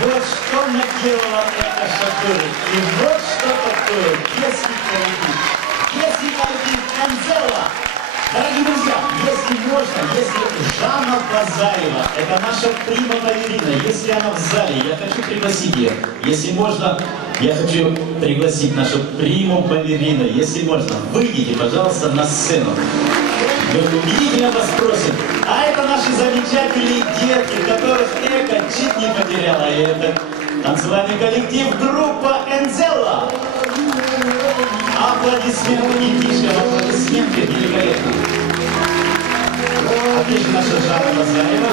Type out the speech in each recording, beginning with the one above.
Вот что наделала эта шатура. И вот что такое детский коллектив. Детский коллектив Энзелла. Дорогие друзья, если можно, если Жанна Базаева, это наша прима-балерина, если она в зале, я хочу пригласить ее. Если можно, я хочу пригласить нашу приму-балерину. Если можно, выйдите, пожалуйста, на сцену. Удивительно вас просим. А это наши замечательные детки, которых эко чуть не потеряла. И это танцевальный коллектив группа Энзелла. Аплодисменты, Никиша, аплодисменты великолепно. Отлично, наша Жанна Базаева.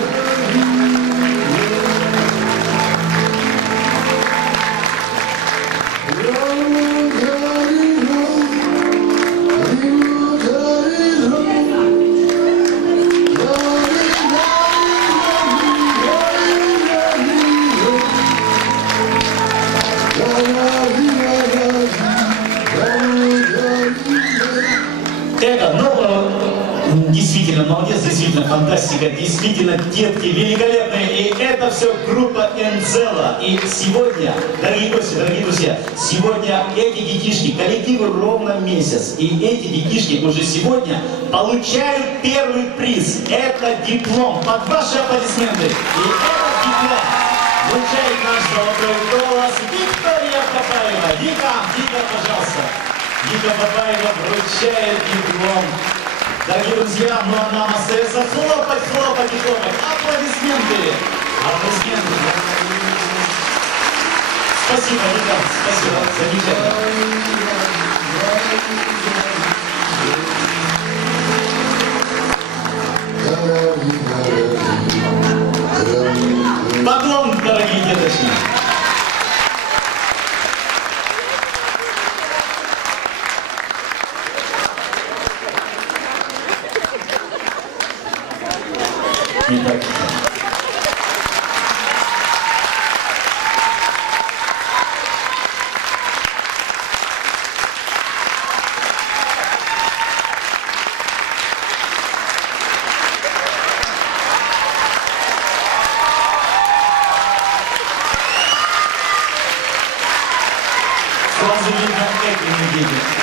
Действительно, молодец, действительно, фантастика, действительно, детки великолепные. И это все группа Энцела. И сегодня, дорогие гости, дорогие друзья, сегодня эти детишки, коллективу ровно месяц, и эти детишки уже сегодня получают первый приз. Это диплом. Под ваши аплодисменты. И этот диплом вручает наш золотой голос Виктория Папаева. Вика, пожалуйста. Вика Папаева вручает диплом. Дорогие друзья, ну а нам остается хлопать. Аплодисменты. Спасибо, ребят, спасибо. Замечательно. Поклон, дорогие деточки. Итак. Сразу видно, как они видят.